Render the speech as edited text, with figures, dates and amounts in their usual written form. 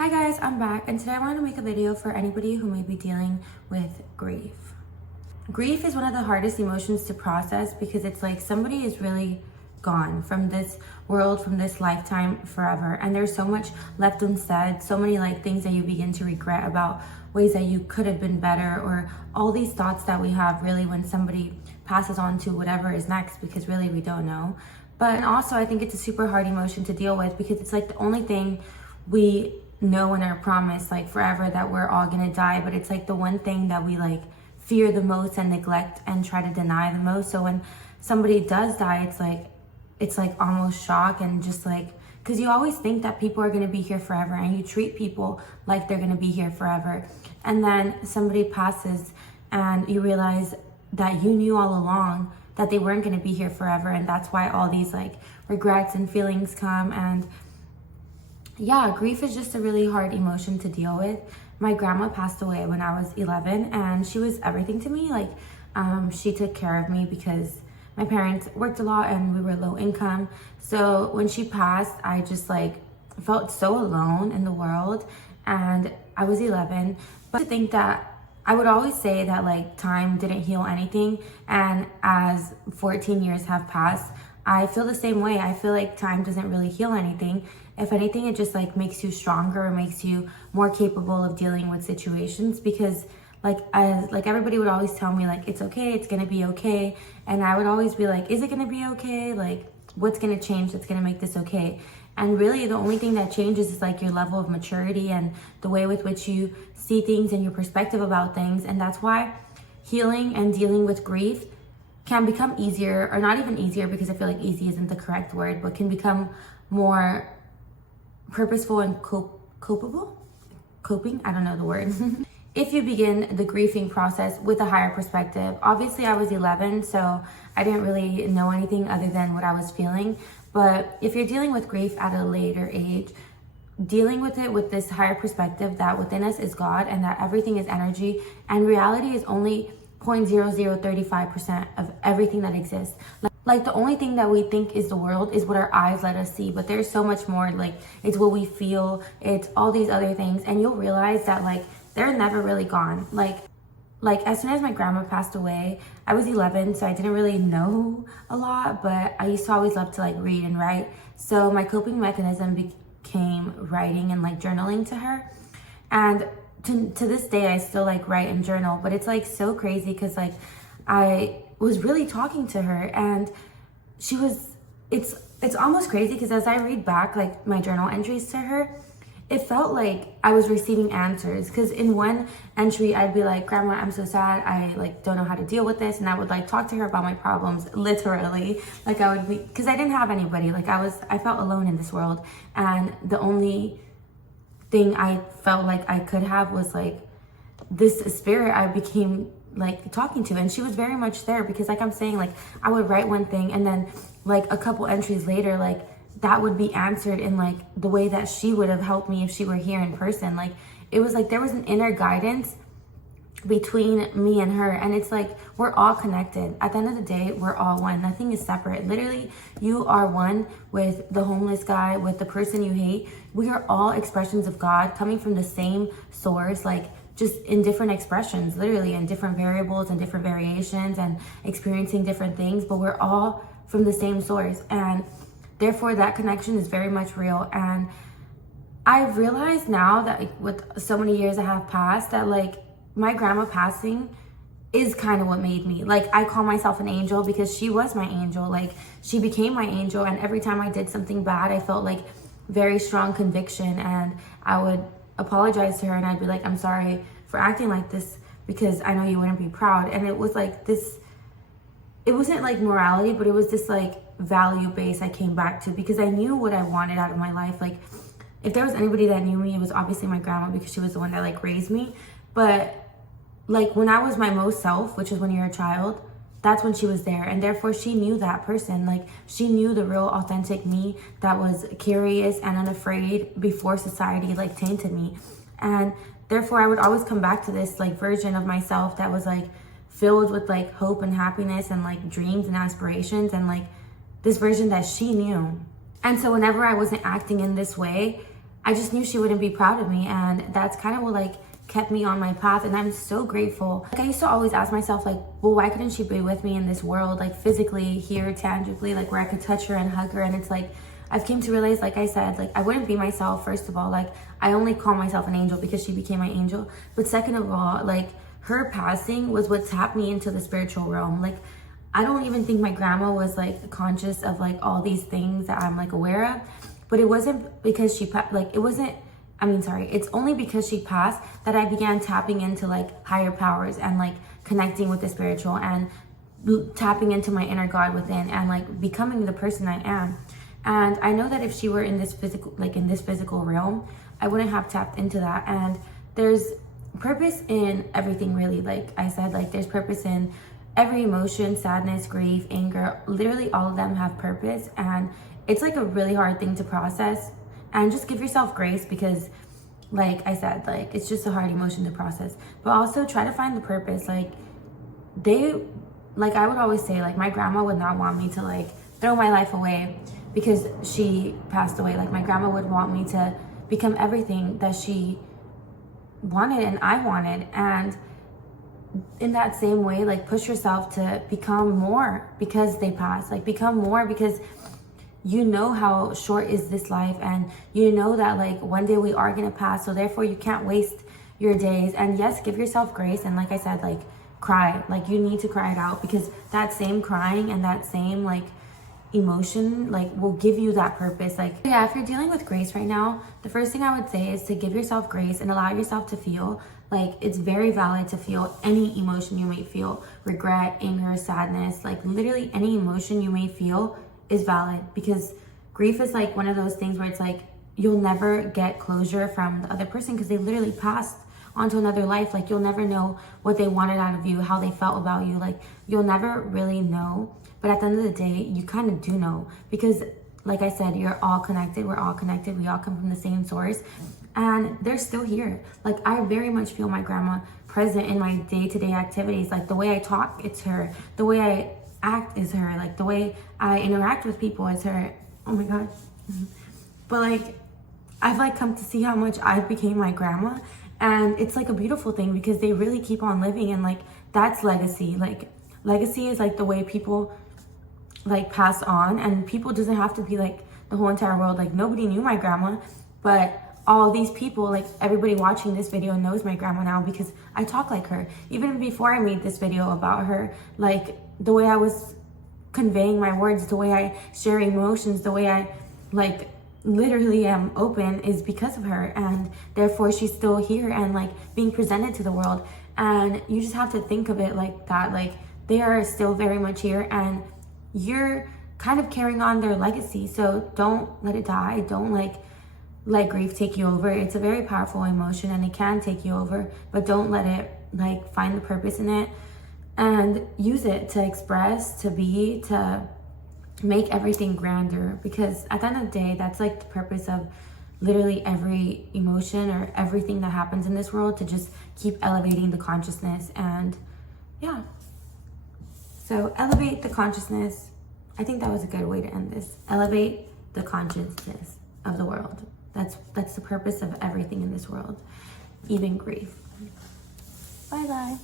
Hi guys, I'm back, and today I want to make a video for anybody who may be dealing with grief. Grief is one of the hardest emotions to process because it's like somebody is really gone from this world, from this lifetime forever, and there's so much left unsaid, so many like things that you begin to regret about ways that you could have been better, or all these thoughts that we have really when somebody passes on to whatever is next, because really we don't know. But also I think it's a super hard emotion to deal with because it's like the only thing we know in our promise, like forever, that we're all gonna die, but it's like the one thing that we like fear the most and neglect and try to deny the most. So when somebody does die, it's like almost shock, and just like, because you always think that people are gonna be here forever and you treat people like they're gonna be here forever, and then somebody passes and you realize that you knew all along that they weren't gonna be here forever, and that's why all these like regrets and feelings come. And yeah, grief is just a really hard emotion to deal with. My grandma passed away when I was 11, and she was everything to me. Like, she took care of me because my parents worked a lot and we were low income. So when she passed, I just like felt so alone in the world, and I was 11. But I think that I would always say that like time didn't heal anything, and as 14 years have passed, I feel the same way. I feel like time doesn't really heal anything. If anything, it just like makes you stronger, or makes you more capable of dealing with situations, because like everybody would always tell me like, it's okay, it's gonna be okay. And I would always be like, is it gonna be okay? Like, what's gonna change that's gonna make this okay? And really the only thing that changes is like your level of maturity and the way with which you see things and your perspective about things. And that's why healing and dealing with grief can become easier, or not even easier, because I feel like easy isn't the correct word, but can become more purposeful and coping, I don't know the word. If you begin the grieving process with a higher perspective. Obviously I was 11, so I didn't really know anything other than what I was feeling. But if you're dealing with grief at a later age, dealing with it with this higher perspective that within us is God, and that everything is energy, and reality is only 0.0035% of everything that exists. Like the only thing that we think is the world is what our eyes let us see, but there's so much more. Like, it's what we feel, it's all these other things, and you'll realize that like they're never really gone. Like as soon as my grandma passed away, I was 11, so I didn't really know a lot, but I used to always love to like read and write. So my coping mechanism became writing and like journaling to her. And to this day, I still like write and journal, but it's like so crazy because like I was really talking to her, and she was, it's almost crazy because as I read back like my journal entries to her, it felt like I was receiving answers. Because in one entry I'd be like, Grandma, I'm so sad, I like don't know how to deal with this, and I would like talk to her about my problems, literally. Like I would be, because I didn't have anybody, like I felt alone in this world, and the only thing I felt like I could have was like this spirit I became like talking to. And she was very much there, because like I'm saying, like I would write one thing, and then like a couple entries later, like that would be answered in like the way that she would have helped me if she were here in person. Like it was like there was an inner guidance between me and her, and it's like we're all connected. At the end of the day, we're all one. Nothing is separate. Literally, you are one with the homeless guy, with the person you hate. We are all expressions of God coming from the same source, like just in different expressions, literally, in different variables and different variations, and experiencing different things, but we're all from the same source, and therefore that connection is very much real. And I've realized now that like, with so many years that have passed, that like my grandma passing is kind of what made me, like I call myself an angel, because she was my angel. Like she became my angel, and every time I did something bad, I felt like very strong conviction, and I would apologize to her, and I'd be like, I'm sorry for acting like this, because I know you wouldn't be proud. And it was like this, it wasn't like morality, but it was this like value base I came back to, because I knew what I wanted out of my life. Like if there was anybody that knew me, it was obviously my grandma, because she was the one that like raised me. But like when I was my most self, which is when you're a child, that's when she was there, and therefore she knew that person. Like she knew the real authentic me that was curious and unafraid before society like tainted me. And therefore I would always come back to this like version of myself that was like filled with like hope and happiness and like dreams and aspirations, and like this version that she knew. And so whenever I wasn't acting in this way, I just knew she wouldn't be proud of me, and that's kind of what like kept me on my path. And I'm so grateful. Like I used to always ask myself like, well, why couldn't she be with me in this world, like physically here, tangibly, like where I could touch her and hug her? And it's like I've came to realize, like I said, like I wouldn't be myself. First of all, like I only call myself an angel because she became my angel. But second of all, like her passing was what tapped me into the spiritual realm. Like I don't even think my grandma was like conscious of like all these things that I'm like aware of. But it wasn't because she like it wasn't. I mean, sorry, it's only because she passed that I began tapping into like higher powers and like connecting with the spiritual and tapping into my inner God within and like becoming the person I am. And I know that if she were in this physical realm, I wouldn't have tapped into that. And there's purpose in everything, really. Like I said, like there's purpose in every emotion, sadness, grief, anger, literally all of them have purpose. And it's like a really hard thing to process. And just give yourself grace because, like I said, like it's just a hard emotion to process. But also try to find the purpose. Like I would always say, like my grandma would not want me to like throw my life away because she passed away. Like my grandma would want me to become everything that she wanted and I wanted. And in that same way, like push yourself to become more because they passed. Like become more because you know how short is this life, and you know that like one day we are gonna pass, so therefore you can't waste your days. And yes, give yourself grace, and like I said, like cry. Like you need to cry it out because that same crying and that same like emotion like will give you that purpose. Like yeah, if you're dealing with grace right now, the first thing I would say is to give yourself grace and allow yourself to feel. Like it's very valid to feel any emotion you may feel, regret, anger, sadness, like literally any emotion you may feel is valid, because grief is like one of those things where it's like you'll never get closure from the other person because they literally passed onto another life. Like you'll never know what they wanted out of you, how they felt about you. Like you'll never really know. But at the end of the day, you kind of do know, because like I said, you're all connected. We're all connected. We all come from the same source, and they're still here. Like I very much feel my grandma present in my day-to-day activities. Like the way I talk, it's her. The way I act is her. Like the way I interact with people is her. Oh my god. But like I've like come to see how much I became my grandma, and it's like a beautiful thing because they really keep on living, and like that's legacy. Like legacy is like the way people like pass on, and people doesn't have to be like the whole entire world. Like nobody knew my grandma, but all these people, like everybody watching this video knows my grandma now because I talk like her. Even before I made this video about her, like the way I was conveying my words, the way I share emotions, the way I like literally am open is because of her, and therefore she's still here and like being presented to the world. And you just have to think of it like that. Like they are still very much here, and you're kind of carrying on their legacy. So don't let it die. Don't let grief take you over. It's a very powerful emotion and it can take you over, but don't let it like find the purpose in it and use it to express, to be, to make everything grander. Because at the end of the day, that's like the purpose of literally every emotion or everything that happens in this world, to just keep elevating the consciousness. And yeah, so elevate the consciousness. I think that was a good way to end this. Elevate the consciousness of the world. That's the purpose of everything in this world, even grief. Bye bye.